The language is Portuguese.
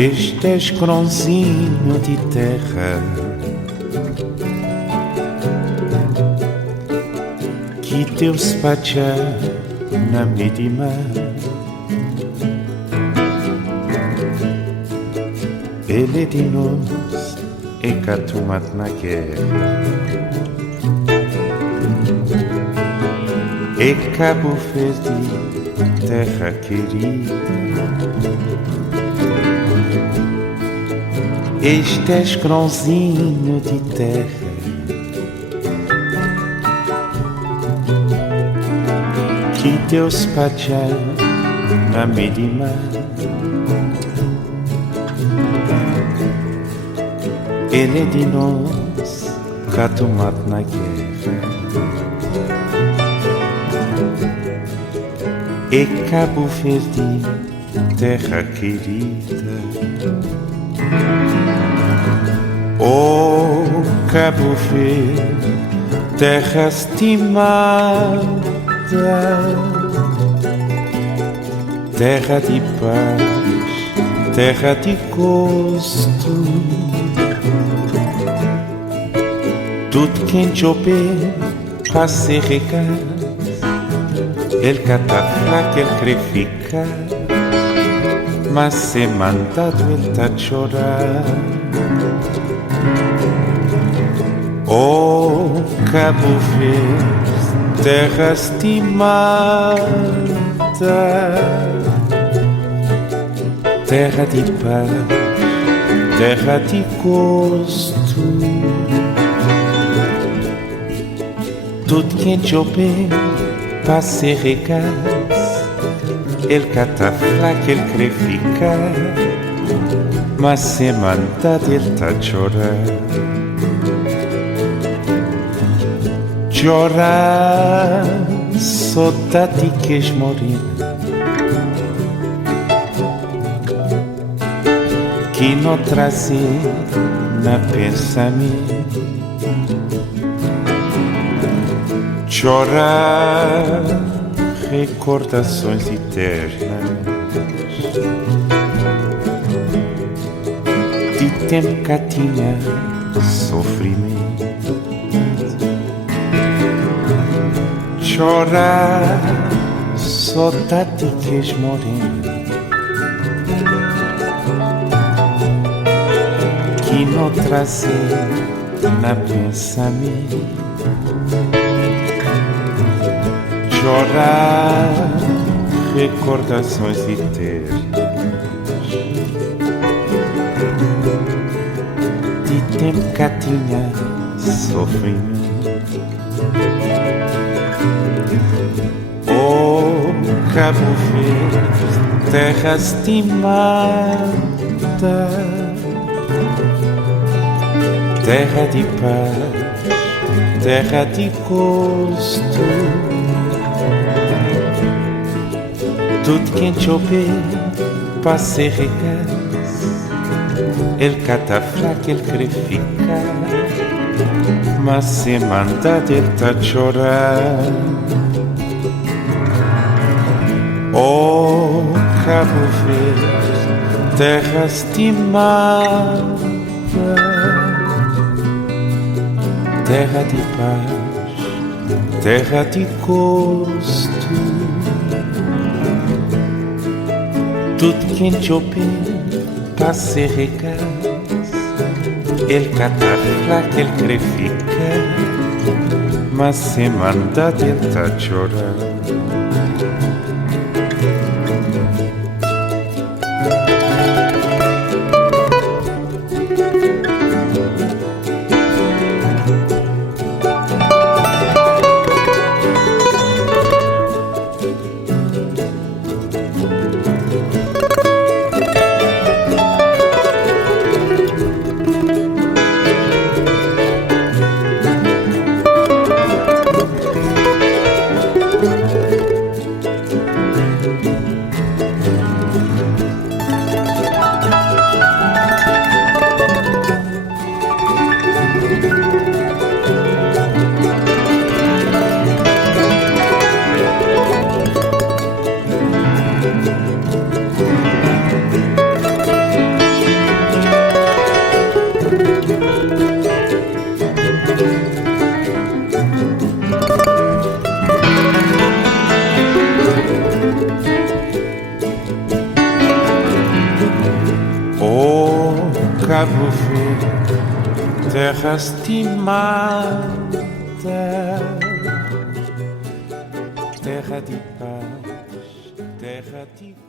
Este escronzinho de terra que Deus pacha na medima, ele de nós é catumat na guerra. É Cabo Verde, terra querida. Este escronzinho de terra que Deus pacha na medima, ele de nós catumat na guerra. É Cabo Verde, terra querida. Oh, Cabo Verde, terra estimada, terra de paz, terra de gosto. Tudo quem chover para se regar, ele cataflaca, ele crê ficar, mas se mandado ele tá chorar. Oh, Cabo Verde, terra estimada, terra de paz, terra de gosto. Tudo quem chover para se regar, ele cataflaca, ele crê ficar, mas se mandado ele tá chorar. Chorar, saudade queres morrer, que não trazer na pensamento. Chorar, recordações eternas de tempo que tinha sofrimento. Chorar, saudade queres morrer, que não trazer na pensamento. Chorar, recordações eternas de tempo que tinha sofrimento. Oh, Cabo Verde, terra estimada, terra de paz, terra de gosto. Tudo quem chover para se regar, ele cataflaca, ele crê ficar, mas se mandado ele tá chorar. Oh, Cabo Verde, terra estimada, terra de paz, terra de gosto. Tudo quem chover para se regar, ele cataflaca, ele crê ficar, mas se mandado ele tá chorar. Cabo Verde, terra estimada, terra de paz, terra de